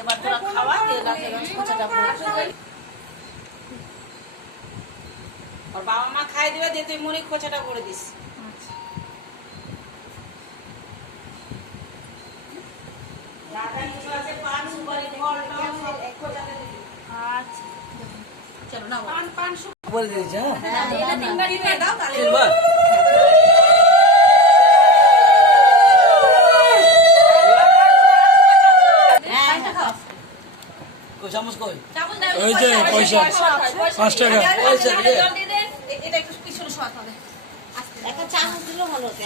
এবার তোরা খাওয়া ওর বাবা মা খাই দিবে দিয়ে তুই মুড়ি খোঁচাটা করে দিস। চলো না পান বলে দিয়েছে। হ্যাঁ তিনবারই দাও তাহলে চামচ কই? ওই যে পয়সা 5 টাকা। এটা একটু পিছনে শোয়াত হবে। একটা চামচ দিলেও ভালো হতো।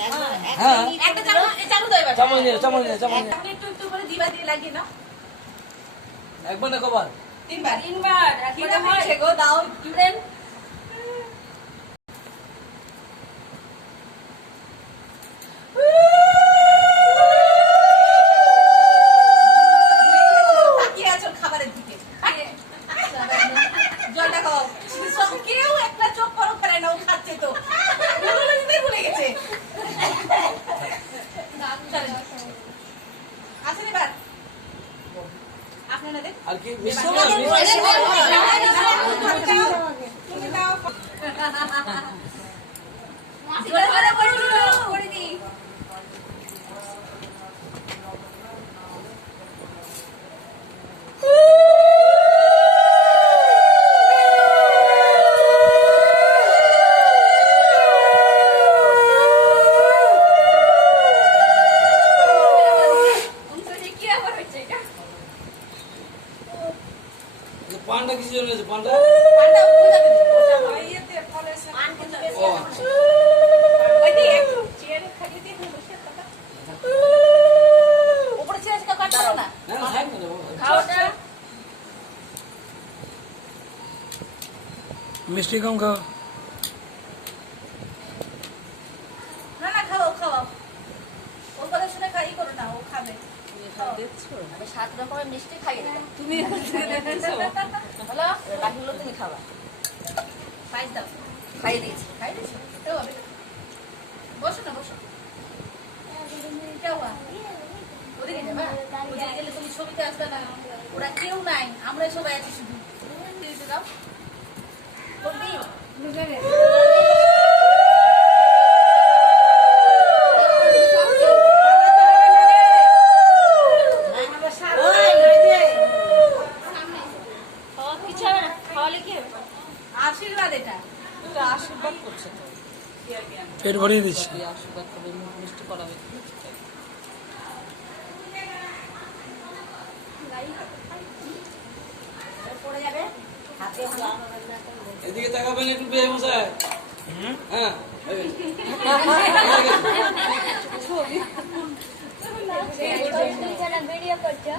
হ্যাঁ একটা চামচ চালু দাও এবার। চামচ নিয়ে চামচ নিয়ে চামচ নিয়ে একটু একটু করে দিবা দিয়ে লাগিয়ে নাও। একবার না কবার? তিনবার ঠিক আছে গো দাও দেন। তাকিয়ে আছো খাবারের দিকে। জলটা খাও। সব কেউ একটা চোখ পরক করে না, ও খাচ্ছে তো ভুলে গেছে। আসেন এবার আপনারা দেখ আর কি মিষ্টি তুমি দাও করে দি। পানটা কিছু জন্য হয়েছে পানটা পানটা বুঝা দিন ওইতে ফলেছে পান কিন্তু বেশি ওই দি একটু চেয়ারে খাইয়ে দিয়ে বসে টাকা উপরে চেয়ারে কা কাটছো না না না খাই না খাওটা মিষ্টি কম খাও। না না খাও খাও ওর কথা শুনে খাই করো না, ও খাবে। আমি 7 রকমের মিষ্টি খাই না। তুমি হলো বাকিগুলো তুমি খাবা। পাইস দাও খাইয়ে দিয়েছি। খাই দিছো কেউ হবে বসো না বসো কেউ ওদিকে যাবা ওদিকে গেলে তুমি ছবিতে আসবে না, ওরা কেউ নাই আমরা সবাই আছি শুধু দিতে দাও করবি আশীর্বাদ এটা আশীর্বাদ করছে তো। পেট ভরিয়ে দিচ্ছি। আশীর্বাদ করে মিষ্টি করাবে। পড়ে যাবে হাতে এদিকে তাকাবেন একটু বিয়ে মশাই। হ্যাঁ ভিডিও করছো?